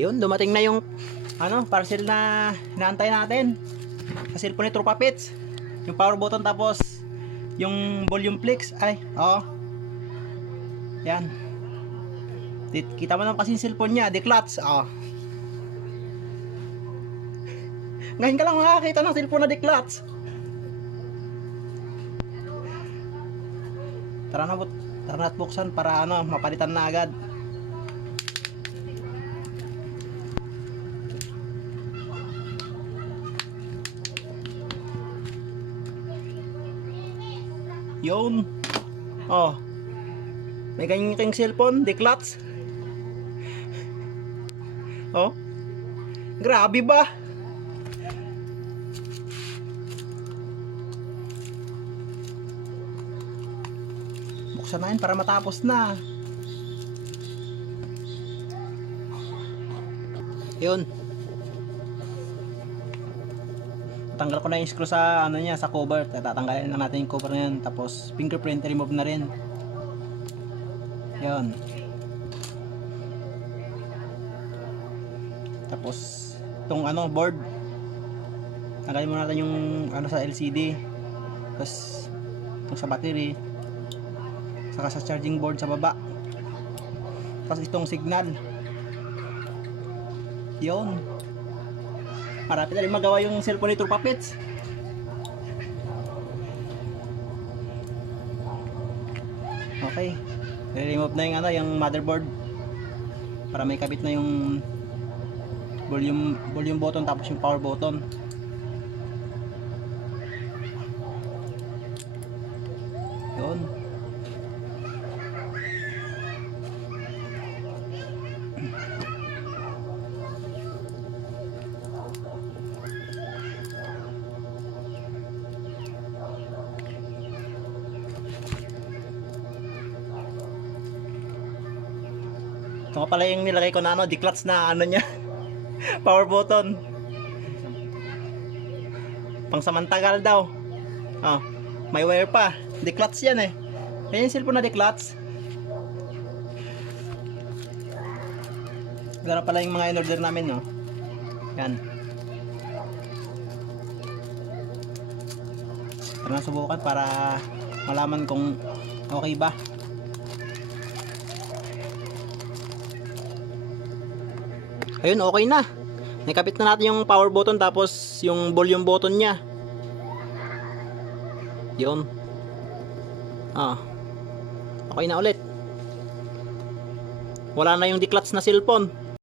Yun, dumating na yung parcel na inaantay natin. Sa cellphone ni Tropa Pits. Yung power button tapos yung volume flex. Ay, oo. Yan. Kita mo naman kasi yung cellphone niya, decluts. Oo. Ngayon ka lang makakita ng cellphone na decluts. Tara na at buksan para mapalitan na agad. Yun. Oh. May ganyan kayong cellphone, decluts. Oh. Grabe ba? Buksan na yun para matapos na. Yun. Tanggal ko na yung screw sa sa cover. Tatanggalin lang natin yung cover ngayon, tapos fingerprint remove na rin. Yun. Tapos itong board. Tanggalin muna natin yung sa LCD. Tapos itong sa battery. Saka sa charging board sa baba. Tapos itong signal. Yun. Marapit na rin magawa yung cellphone ni Tropa Pits. Okay. I-remove na yung motherboard para may kabit na yung volume button tapos yung power button. Yun. Ito pala yung nilagay ko na decluts na niya. Power button. Pang samantagal daw. Oh, may wire pa. Decluts yan eh. Ayan yung cellphone na decluts. Gano'n pala yung mga in-order namin, no? Yan. Tara na subukan para malaman kung okay ba. Ayun, okay na. Nakabit na natin yung power button tapos yung volume button niya. Yun. Okay na ulit. Wala na yung decluts na cellphone.